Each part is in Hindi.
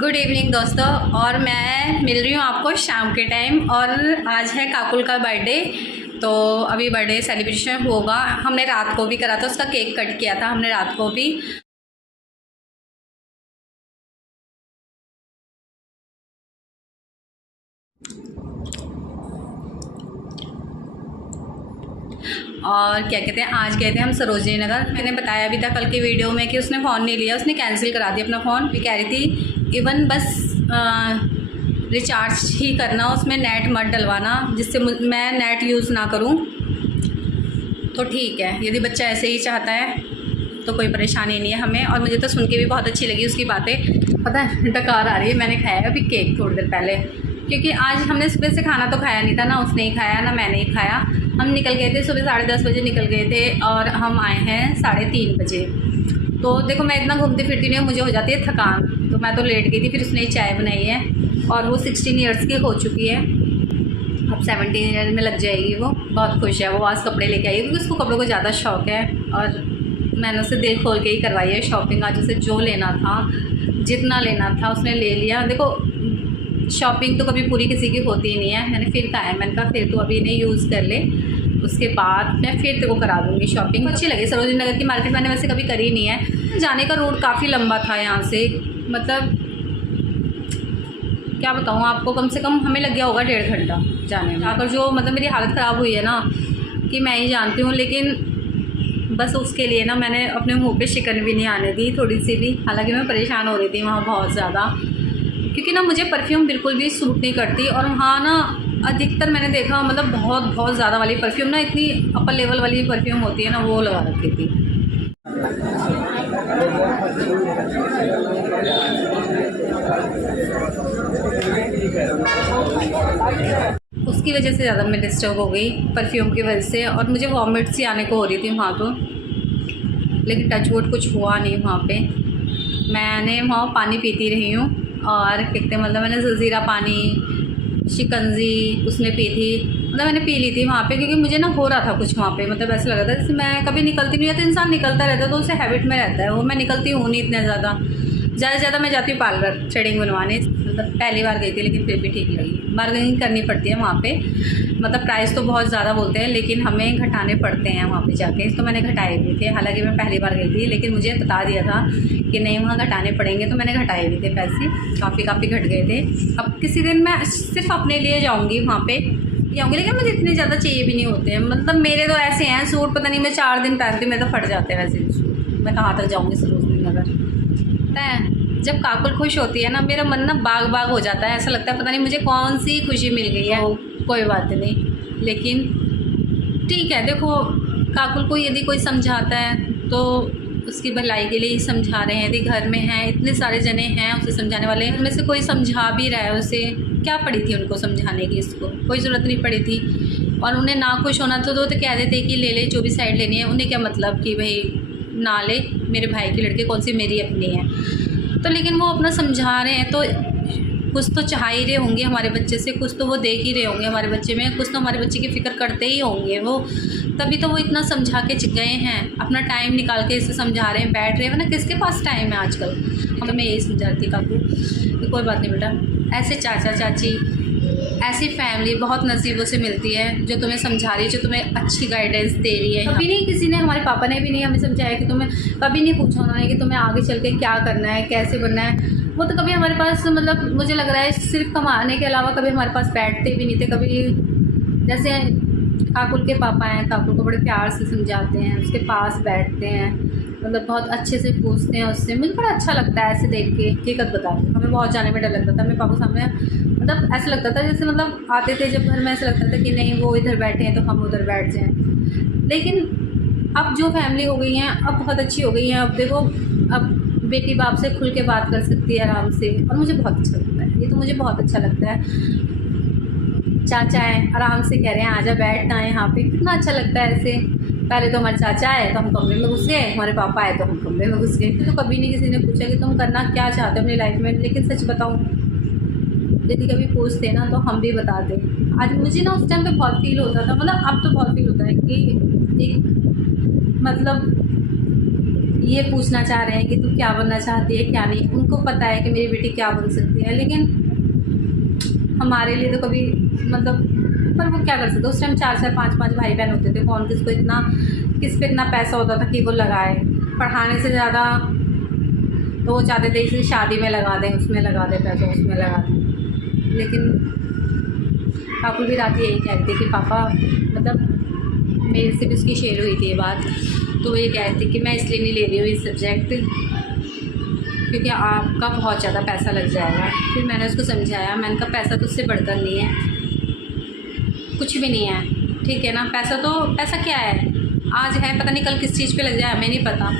गुड इवनिंग दोस्तों। और मैं मिल रही हूँ आपको शाम के टाइम। और आज है काकुल का बर्थडे, तो अभी बर्थडे सेलिब्रेशन होगा। हमने रात को भी करा था, उसका केक कट किया था हमने रात को भी। और क्या कहते हैं, आज गए थे हम सरोजनी नगर। मैंने बताया भी था कल की वीडियो में कि उसने फ़ोन नहीं लिया, उसने कैंसिल करा दिया अपना फ़ोन। भी कह रही थी इवन बस रिचार्ज ही करना, उसमें नेट मत डलवाना जिससे मैं नेट यूज़ ना करूं। तो ठीक है, यदि बच्चा ऐसे ही चाहता है तो कोई परेशानी नहीं है हमें। और मुझे तो सुन के भी बहुत अच्छी लगी उसकी बातें। पता है डकार आ रही है। मैंने खाया अभी केक थोड़ी देर पहले, क्योंकि आज हमने सुबह से खाना तो खाया नहीं था, ना उसने ही खाया ना मैंने ही खाया। हम निकल गए थे सुबह 10:30 बजे निकल गए थे और हम आए हैं 3:30 बजे। तो देखो मैं इतना घूमती फिरती नहीं हूँ, मुझे हो जाती है थकान, तो मैं तो लेट गई थी। फिर उसने चाय बनाई है और वो 16 ईयर्स की हो चुकी है, अब 17 ईयर में लग जाएगी। वो बहुत खुश है। वो आज कपड़े लेके आई क्योंकि उसको कपड़ों को ज़्यादा शौक है और मैंने उसे दिल खोल के ही करवाई है शॉपिंग। आज उसे जो लेना था, जितना लेना था उसने ले लिया। देखो शॉपिंग तो कभी पूरी किसी की होती ही नहीं है। मैंने फिर कहा है, मैंने कहा फिर तो अभी इन्हें यूज़ कर ले, उसके बाद मैं फिर तेरे को करा दूँगी शॉपिंग। अच्छी लगी सरोजनी नगर की मार्केट, मैंने वैसे कभी करी नहीं है। जाने का रूट काफ़ी लंबा था यहाँ से, मतलब क्या बताऊँ आपको, कम से कम हमें लग गया होगा 1.5 घंटा जाने में। जाकर जो मतलब मेरी हालत ख़राब हुई है ना कि मैं ही जानती हूँ। लेकिन बस उसके लिए ना मैंने अपने मुंह पे शिकन भी नहीं आने दी थोड़ी सी भी। हालांकि मैं परेशान हो रही थी वहाँ बहुत ज़्यादा, क्योंकि ना मुझे परफ्यूम बिल्कुल भी सूट नहीं करती। और वहाँ ना अधिकतर मैंने देखा मतलब बहुत ज़्यादा वाली परफ्यूम ना, इतनी अपर लेवल वाली परफ्यूम होती है ना, वो लगा रखी थी। उसकी वजह से ज़्यादा मैं डिस्टर्ब हो गई परफ्यूम की वजह से, और मुझे वॉमिट सी आने को हो रही थी वहाँ तो। लेकिन टचवुड कुछ हुआ नहीं वहाँ पे। मैंने वहाँ पानी पीती रही हूँ और कहते मतलब मैंने जलजीरा पानी, शिकंजी उसने पी थी, मतलब मैंने पी ली थी वहाँ पे। क्योंकि मुझे ना हो रहा था कुछ वहाँ पे, मतलब ऐसा लग रहा था जैसे मैं कभी निकलती नहीं रहती। इंसान निकलता रहता है तो उसे हैबिट में रहता है, वो मैं निकलती हूँ नहीं इतना ज़्यादा से ज़्यादा मैं जाती हूँ पार्लर थ्रेडिंग बनवाने। मतलब पहली बार गई थी लेकिन फिर भी ठीक लगी। बार्गेनिंग करनी पड़ती है वहाँ पे, मतलब प्राइस तो बहुत ज़्यादा बोलते हैं लेकिन हमें घटाने पड़ते हैं वहाँ पे जाके। तो मैंने घटाए भी थे, हालांकि मैं पहली बार गई थी लेकिन मुझे बता दिया था कि नहीं वहाँ घटाने पड़ेंगे, तो मैंने घटाए भी थे पैसे, काफ़ी घट गए थे। अब किसी दिन मैं सिर्फ अपने लिए जाऊँगी वहाँ पे जाऊँगी, लेकिन मुझे इतने ज़्यादा चाहिए भी नहीं होते हैं। मतलब मेरे तो ऐसे हैं सूट, पता नहीं मैं 4 दिन पहनती हूँ, मेरे तो फट जाते हैं वैसे सूट। मैं कहाँ तक जाऊँगी सरोजनी नगर। पता है जब काकुल खुश होती है ना, मेरा मन ना बाग बाग हो जाता है। ऐसा लगता है पता नहीं मुझे कौन सी खुशी मिल गई है। कोई बात नहीं, लेकिन ठीक है। देखो काकुल को यदि कोई समझाता है तो उसकी भलाई के लिए ही समझा रहे हैं। यदि घर में हैं इतने सारे जने हैं उसे समझाने वाले, उनमें से कोई समझा भी रहा है उसे, क्या पड़ी थी उनको समझाने की, इसको कोई ज़रूरत नहीं पड़ी थी। और उन्हें ना खुश होना तो कह देते कि ले ले जो भी साइड लेनी है। उन्हें क्या मतलब कि भाई ना ले, मेरे भाई की लड़की कौन सी मेरी अपनी है। तो लेकिन वो अपना समझा रहे हैं तो कुछ तो चाह ही रहे होंगे हमारे बच्चे से, कुछ तो वो देख ही रहे होंगे हमारे बच्चे में, कुछ तो हमारे बच्चे की फ़िक्र करते ही होंगे वो, तभी तो वो इतना समझा के गए हैं। अपना टाइम निकाल के इसे समझा रहे हैं, बैठ रहे हैं, वरना किसके पास टाइम है आजकल। तो मैं यही समझाती काकू कि कोई बात नहीं बेटा, ऐसे चाचा चाची ऐसी फैमिली बहुत नसीबों से मिलती है जो तुम्हें समझा रही है, जो तुम्हें अच्छी गाइडेंस दे रही है। कभी नहीं किसी ने, हमारे पापा ने भी नहीं हमें समझाया कि तुम्हें, कभी नहीं पूछा उन्होंने कि तुम्हें आगे चल के क्या करना है, कैसे बनना है। वो तो कभी हमारे पास, मतलब मुझे लग रहा है सिर्फ कमाने के अलावा कभी हमारे पास बैठते भी नहीं थे कभी। जैसे काकुल के पापा हैं, काकुल को बड़े प्यार से समझाते हैं, उसके पास बैठते हैं, मतलब बहुत अच्छे से पूछते हैं उससे। मुझे बड़ा अच्छा लगता है ऐसे देख के। हकीकत बता दूँ, हमें बहुत जाने में डर लगता था मेरे पापा सामने, मतलब ऐसा लगता था जैसे मतलब आते थे जब घर में, ऐसा लगता था कि नहीं वो इधर बैठे हैं तो हम उधर बैठ जाएं। लेकिन अब जो फैमिली हो गई हैं अब बहुत अच्छी हो गई हैं। अब देखो अब बेटी बाप से खुल के बात कर सकती है आराम से, और मुझे बहुत अच्छा लगता है। ये तो मुझे बहुत अच्छा लगता है। चाचा हैं आराम से कह रहे हैं आजा बैठना है यहाँ पे, कितना अच्छा लगता है ऐसे। पहले तो हमारे चाचा आए तो हम कमरे में घुस गए, हमारे पापा आए तो हम कमरे में घुस गए। तो कभी नहीं किसी ने पूछा कि तुम करना क्या चाहते हो अपनी लाइफ में। लेकिन सच बताऊँ, यदि कभी पूछते ना तो हम भी बताते। आज मुझे ना उस टाइम पे बहुत फील होता था, मतलब अब तो बहुत फील होता है कि एक मतलब ये पूछना चाह रहे हैं कि तू क्या बनना चाहती है क्या नहीं। उनको पता है कि मेरी बेटी क्या बन सकती है, लेकिन हमारे लिए तो कभी मतलब, पर वो क्या कर सकते। उस टाइम 4-4 5-5 भाई बहन होते थे, कौन किस पे इतना पैसा होता था कि वो लगाए। पढ़ाने से ज़्यादा तो वो चाहते थे इसे शादी में लगा दें, उसमें लगा दें पैसा, उसमें लगा दें। लेकिन काकुल भी रात यही कह रही थी कि पापा, मतलब मेरे से भी उसकी शेयर हुई थी ये बात, तो वो ये कह रही थी कि मैं इसलिए नहीं ले रही हूँ इस सब्जेक्ट क्योंकि आपका बहुत ज़्यादा पैसा लग जाएगा। फिर मैंने उसको समझाया, मैंने कहा पैसा तो उससे बढ़कर नहीं है, कुछ भी नहीं है, ठीक है ना। पैसा क्या है, आज है, पता नहीं कल किस चीज़ पे लग जाए, हमें नहीं पता।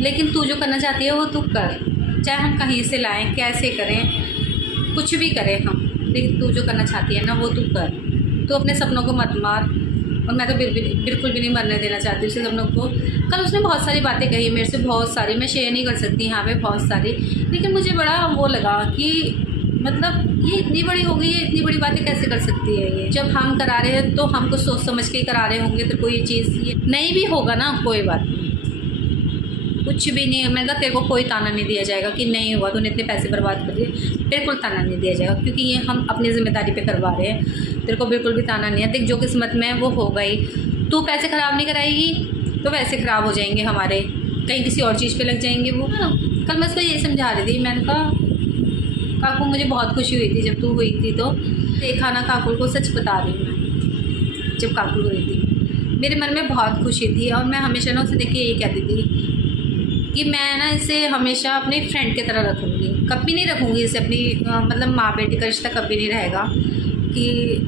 लेकिन तू जो करना चाहती है वो तू कर, चाहे हम कहीं से लाएं, कैसे करें, कुछ भी करें हम, लेकिन तू जो करना चाहती है ना वो तू कर। तू अपने सपनों को मत मार, और मैं तो बिल्कुल भी नहीं मरने देना चाहती उसके सपनों को। कल उसने बहुत सारी बातें कही मेरे से, बहुत सारी, मैं शेयर नहीं कर सकती यहाँ पे, बहुत सारी। लेकिन मुझे बड़ा वो लगा कि मतलब ये इतनी बड़ी हो गई है, इतनी बड़ी बातें कैसे कर सकती है ये। जब हम करा रहे हैं तो हम कुछ सोच समझ के ही करा रहे होंगे, तो कोई चीज़ ये नहीं भी होगा ना, कोई बात नहीं, कुछ भी नहीं है। मैं कहा तेरे को कोई ताना नहीं दिया जाएगा कि नहीं हुआ, तूने इतने पैसे बर्बाद कर दिए, बिल्कुल ताना नहीं दिया जाएगा, क्योंकि ये हम अपनी ज़िम्मेदारी पे करवा रहे हैं। तेरे को बिल्कुल भी ताना नहीं है। देख, जो किस्मत में है वो होगा ही। तू पैसे ख़राब नहीं कराएगी तो वैसे ख़राब हो जाएंगे हमारे, कहीं किसी और चीज़ पर लग जाएंगे वो, है ना। कल मैं उसको यही समझा रही थी, मैंने कहा काकू मुझे बहुत खुशी हुई थी जब तू हुई थी, तो देखा ना काकू को, सच बता रही हूँ मैं, जब काकू हुई थी मेरे मन में बहुत खुशी थी। और मैं हमेशा ना उसे देख के यही कहती थी कि मैं ना इसे हमेशा अपनी फ्रेंड की तरह रखूँगी, कभी नहीं रखूँगी इसे अपनी मतलब माँ बेटी का रिश्ता कभी नहीं रहेगा कि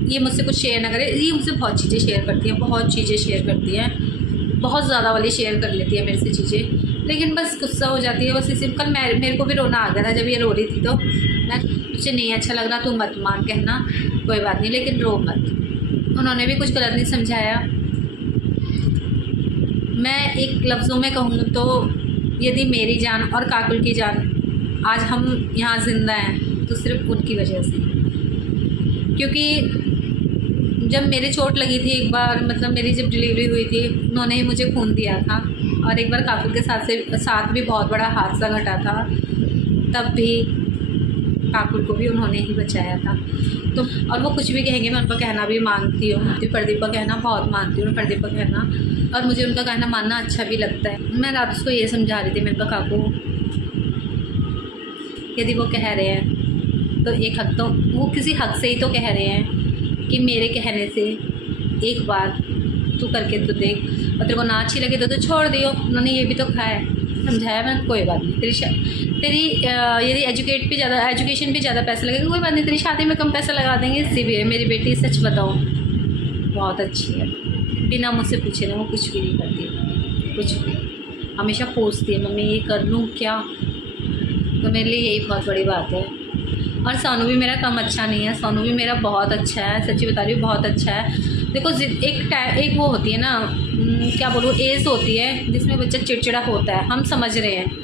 ये मुझसे कुछ शेयर ना करे। ये मुझसे बहुत चीज़ें शेयर करती है, बहुत चीज़ें शेयर करती है, बहुत ज़्यादा वाली शेयर कर लेती है मेरे से चीज़ें, लेकिन बस गुस्सा हो जाती है बस इसी। कल मेरे को भी रोना आ गया था जब ये रो रही थी, तो मैं, मुझे नहीं अच्छा लग रहा, तू मत मान, कहना कोई बात नहीं, लेकिन रो मत। उन्होंने भी कुछ गलत नहीं समझाया। मैं एक लफ्ज़ों में कहूँ तो यदि मेरी जान और काकुल की जान आज हम यहाँ ज़िंदा हैं तो सिर्फ उनकी वजह से, क्योंकि जब मेरे चोट लगी थी एक बार, मतलब मेरी जब डिलीवरी हुई थी, उन्होंने ही मुझे खून दिया था। और एक बार काकुल के साथ भी बहुत बड़ा हादसा घटा था, तब भी काकुल को भी उन्होंने ही बचाया था। तो और वो कुछ भी कहेंगे मैं उनका कहना भी मानती हूँ, प्रदीप का कहना बहुत मानती हूँ मैं, प्रदीप का कहना, और मुझे उनका कहना मानना अच्छा भी लगता है। मैं रात उसको ये समझा रही थी, मेरे कहा काकू यदि वो कह रहे हैं तो एक हक, तो वो किसी हक से ही तो कह रहे हैं कि मेरे कहने से एक बार तू करके तो देख, और तेरे को ना अच्छी लगे तो छोड़ दियो। उन्होंने ये भी तो कहा है, समझाया मैंने, कोई बात नहीं, तेरी यदि एजुकेशन पे ज़्यादा पैसा लगेगा, कोई बात नहीं, तेरी शादी में कम पैसा लगा देंगे। इससे भी है मेरी बेटी, सच बताओ बहुत अच्छी है, बिना मुझसे पूछे ना वो कुछ भी नहीं करती, कुछ भी, हमेशा पूछती है मम्मी ये कर लूँ क्या, तो मेरे लिए यही बहुत बड़ी बात है। और सोनू भी मेरा कम अच्छा नहीं है, सोनू भी मेरा बहुत अच्छा है, सच्ची बता रही हूँ बहुत अच्छा है। देखो एक वो होती है ना, क्या बोलूँ, एज होती है जिसमें बच्चा चिड़चिड़ा होता है, हम समझ रहे हैं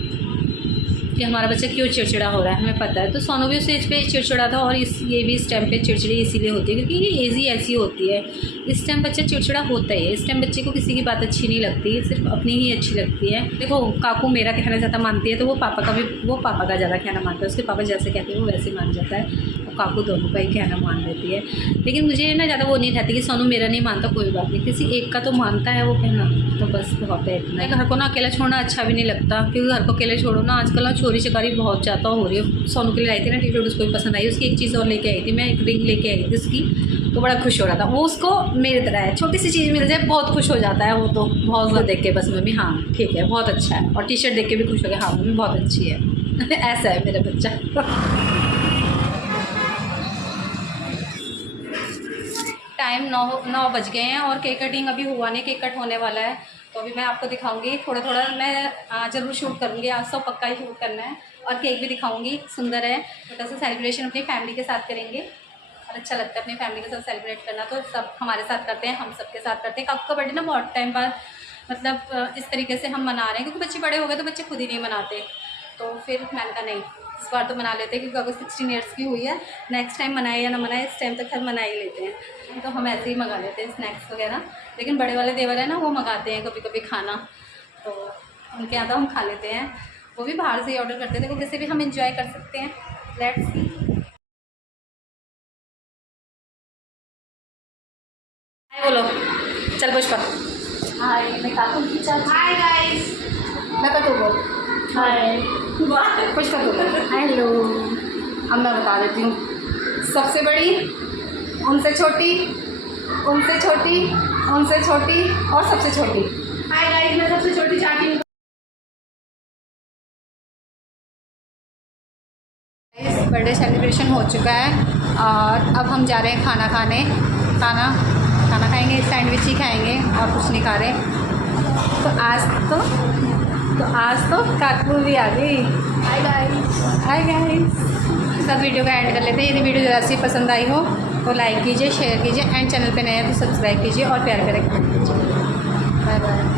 कि हमारा बच्चा क्यों चिड़चिड़ा हो रहा है, हमें पता है। तो सोनू भी उस एज पे चिड़चिड़ा था, और ये भी इस टाइम पे चिड़चिड़ी इसीलिए होती है क्योंकि ये एज ही ऐसी होती है। इस टाइम बच्चा चिड़चिड़ा होता है, इस टाइम बच्चे को किसी की बात अच्छी नहीं लगती, सिर्फ अपनी ही अच्छी लगती है। देखो काकू मेरा कहना ज़्यादा मानती है तो वो पापा का ज़्यादा कहना मानता है, उसके पापा जैसे कहते हैं वो वैसे मान जाता है, और काकू दोनों का ही कहना मान लेती है। लेकिन मुझे ना ज़्यादा वो नहीं रहती कि सोनू मेरा नहीं मानता, कोई बात नहीं, किसी एक का तो मानता है वो कहना, तो बस बहुत है इतना। घर को ना अकेला छोड़ना अच्छा भी नहीं लगता, क्योंकि घर को अकेले छोड़ो ना, आजकल ना चोरी चकारी बहुत ज़्यादा हो रही है। सोनू के लिए आई थी ना टी-शर्ट, उसको भी पसंद आई, उसकी एक चीज़ और लेके आई थी, मैं एक रिंग लेके आई थी उसकी, तो बड़ा खुश हो रहा था वो। उसको मेरी तरह है, छोटी सी चीज़ मिल जाए बहुत खुश हो जाता है वो, तो बहुत ज़्यादा देख के बस मम्मी हाँ ठीक है बहुत अच्छा है, और टी शर्ट देख के भी खुश हो गया, हाँ मम्मी बहुत अच्छी है ऐसा है मेरा बच्चा टाइम 9 बज गए हैं और केक कटिंग अभी हुआ नहीं, केक कट होने वाला है, तो अभी मैं आपको दिखाऊंगी। थोड़ा थोड़ा मैं ज़रूर शूट करूँगी, आज सब पक्का ही शूट करना है, और केक भी दिखाऊंगी। सुंदर है, छोटा सा सेलिब्रेशन अपनी फैमिली के साथ करेंगे, और अच्छा लगता है अपनी फैमिली के साथ सेलिब्रेट करना, तो सब हमारे साथ करते हैं, हम सबके साथ करते हैं। आपका बर्थडे ना बहुत टाइम बाद मतलब इस तरीके से हम मना रहे हैं, क्योंकि बच्चे बड़े हो गए तो बच्चे खुद ही नहीं मनाते, तो फिर मैंने कहा नहीं इस बार तो मना लेते हैं, क्योंकि अगर 16 ईयर्स की हुई है, नेक्स्ट टाइम मनाए या ना मनाए, इस टाइम तक खैर मना ही लेते हैं, तो हम ऐसे ही मंगा लेते हैं स्नैक्स वगैरह। लेकिन बड़े वाले देवर है ना, वो मंगाते हैं कभी कभी खाना, तो उनके यहाँ तो हम खा लेते हैं, वो भी बाहर से ही ऑर्डर करते थे, वैसे भी हम इंजॉय कर सकते हैं। Let's see. हाय बोलो, चल पुष्पा। हाय, मैं काकू की चल। Hi guys. मैं तो तू बोल। हाय पुष्पा तू बोल। हेलो। अब मैं बता देती हूँ, सबसे बड़ी, उनसे छोटी, उनसे छोटी, उनसे छोटी और सबसे छोटी। हाय गाइस, मैं सबसे छोटी चाटी हूँ। बर्थडे सेलिब्रेशन हो चुका है और अब हम जा रहे हैं खाना खाने। खाना खाएंगे, सैंडविच ही खाएंगे और कुछ नहीं खा रहे। तो आज तो काकू भी आ गई। Hi guys. Hi guys. सब वीडियो का एंड कर लेते हैं। यदि वीडियो ज़रा सी पसंद आई हो तो लाइक कीजिए, शेयर कीजिए एंड चैनल पे नए हैं तो सब्सक्राइब कीजिए और प्यार करें, कमेंट कीजिए। Bye bye.